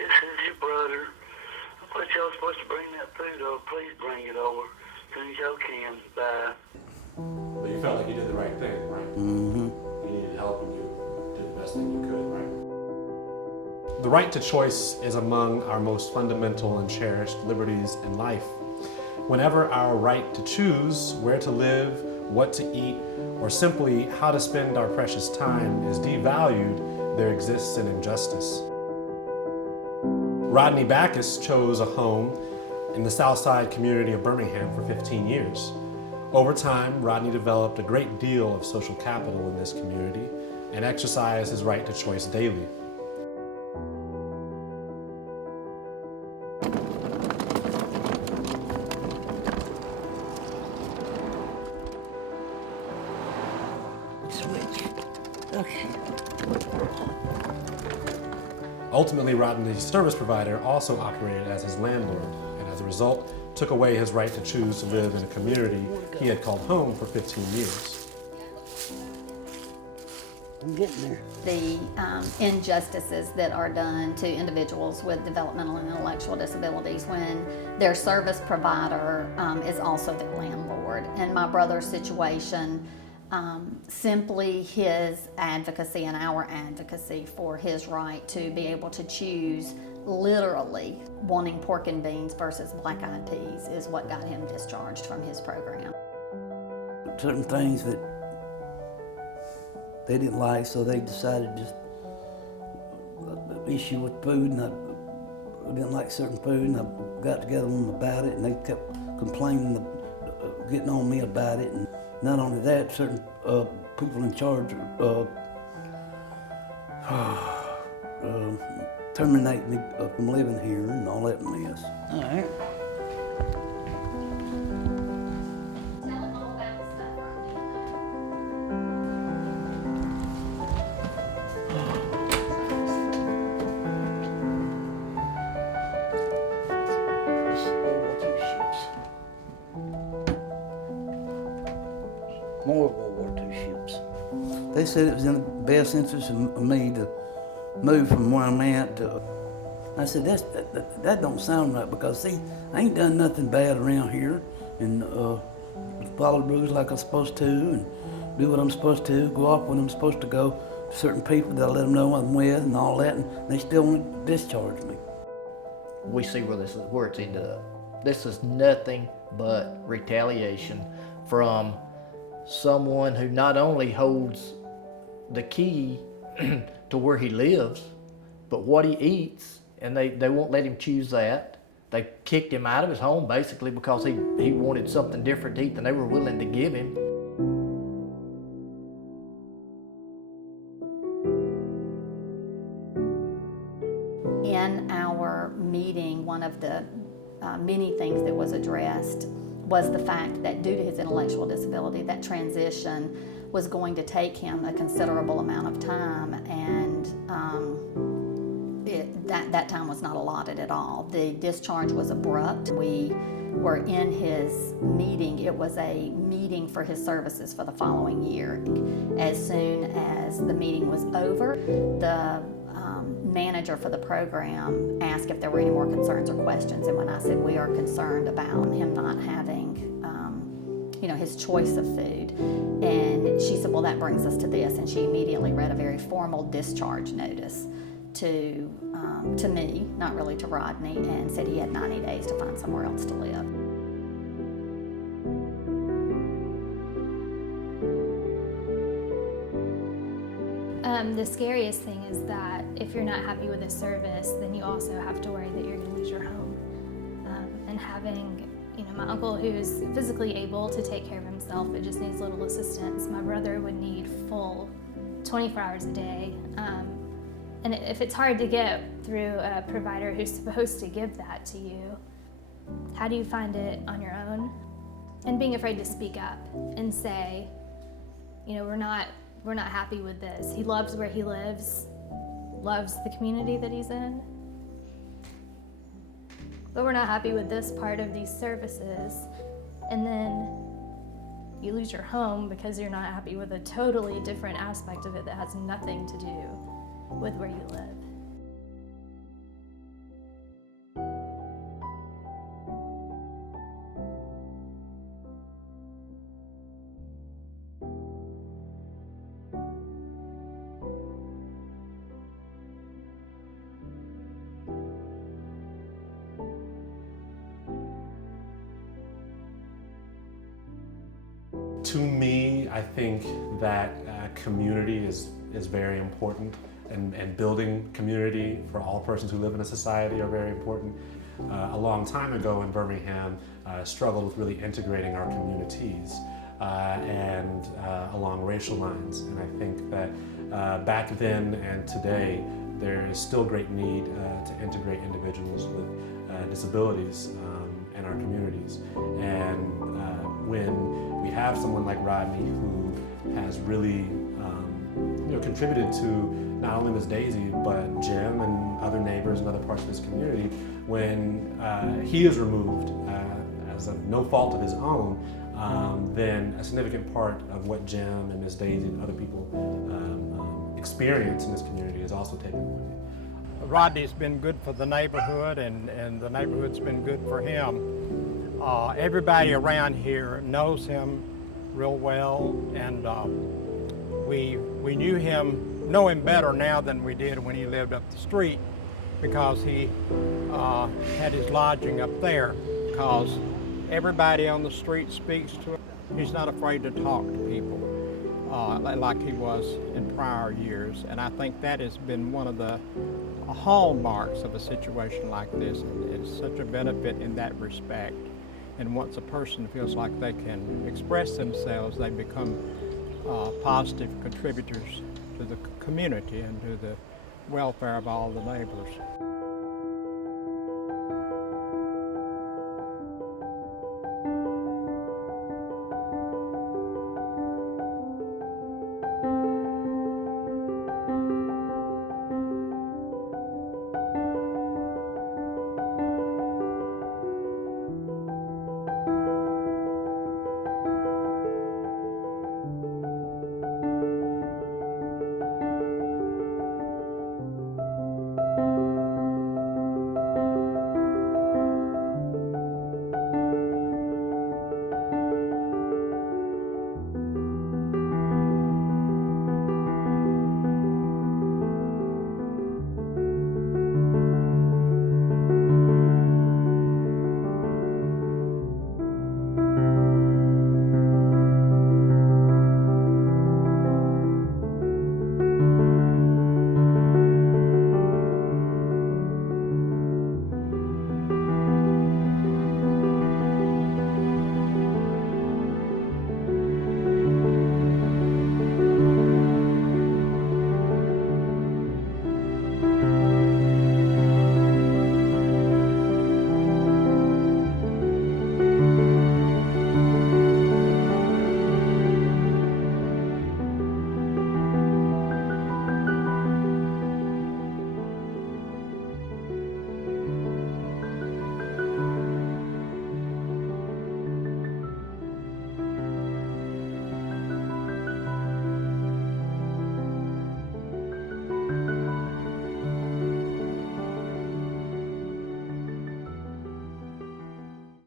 this is your brother. But y'all supposed to bring that food over. Please bring it over as soon as y'all can. Bye. But you felt like you did the right thing, right? Mm-hmm. You needed help and you did the best thing you could, right? The right to choice is among our most fundamental and cherished liberties in life. Whenever our right to choose where to live, what to eat, or simply how to spend our precious time is devalued, there exists an injustice. Rodney Backus chose a home in the South Side community of Birmingham for 15 years. Over time, Rodney developed a great deal of social capital in this community and exercised his right to choice daily. Switch. Okay. Ultimately, Rodney's service provider also operated as his landlord, and as a result, took away his right to choose to live in a community he had called home for 15 years. I'm getting there. The injustices that are done to individuals with developmental and intellectual disabilities when their service provider is also their landlord. In my brother's situation, simply his advocacy and our advocacy for his right to be able to choose, literally wanting pork and beans versus black-eyed peas, is what got him discharged from his program. Certain things that they didn't like, so they decided just issue with food, and I didn't like certain food, and I got together with them about it, and they kept complaining, getting on me about it. And not only that, certain people in charge terminate me from living here and all that mess. All right. Tell him all about the stuff More World War II ships. They said it was in the best interest of me to move from where I'm at to. I said, that don't sound right, because see, I ain't done nothing bad around here, and follow the rules like I'm supposed to, and do what I'm supposed to, go off when I'm supposed to go to certain people that I let them know I'm with and all that, and they still want to discharge me. We see where it's ended up. This is nothing but retaliation from someone who not only holds the key to where he lives, but what he eats, and they won't let him choose that. They kicked him out of his home basically because he wanted something different to eat than they were willing to give him. In our meeting, one of the many things that was addressed was the fact that due to his intellectual disability, that transition was going to take him a considerable amount of time, and that time was not allotted at all. The discharge was abrupt. We were in his meeting. It was a meeting for his services for the following year. As soon as the meeting was over, the manager for the program asked if there were any more concerns or questions, and when I said we are concerned about him not having his choice of food, and she said, well, that brings us to this, and she immediately read a very formal discharge notice to me, not really to Rodney, and said he had 90 days to find somewhere else to live. The scariest thing is that if you're not happy with a service, then you also have to worry that you're going to lose your home. And having, my uncle who's physically able to take care of himself but just needs little assistance, my brother would need full 24 hours a day. And if it's hard to get through a provider who's supposed to give that to you, how do you find it on your own? And being afraid to speak up and say, we're not happy with this. He loves where he lives, loves the community that he's in, but we're not happy with this part of these services. And then you lose your home because you're not happy with a totally different aspect of it that has nothing to do with where you live. To me, I think that community is very important, and building community for all persons who live in a society are very important. A long time ago in Birmingham, struggled with really integrating our communities and along racial lines. And I think that back then and today, there is still great need to integrate individuals with disabilities in our communities. And when we have someone like Rodney who has really contributed to not only Miss Daisy, but Jim and other neighbors and other parts of his community, when he is removed as of no fault of his own, then a significant part of what Jim and Miss Daisy and other people experience in this community is also taken away. Rodney's been good for the neighborhood, and the neighborhood's been good for him. Everybody around here knows him real well, and we know him better now than we did when he lived up the street, because he had his lodging up there, because everybody on the street speaks to him. He's not afraid to talk to people like he was in prior years, and I think that has been one of the hallmarks of a situation like this. It's such a benefit in that respect, and once a person feels like they can express themselves, they become positive contributors to the community and to the welfare of all the neighbors.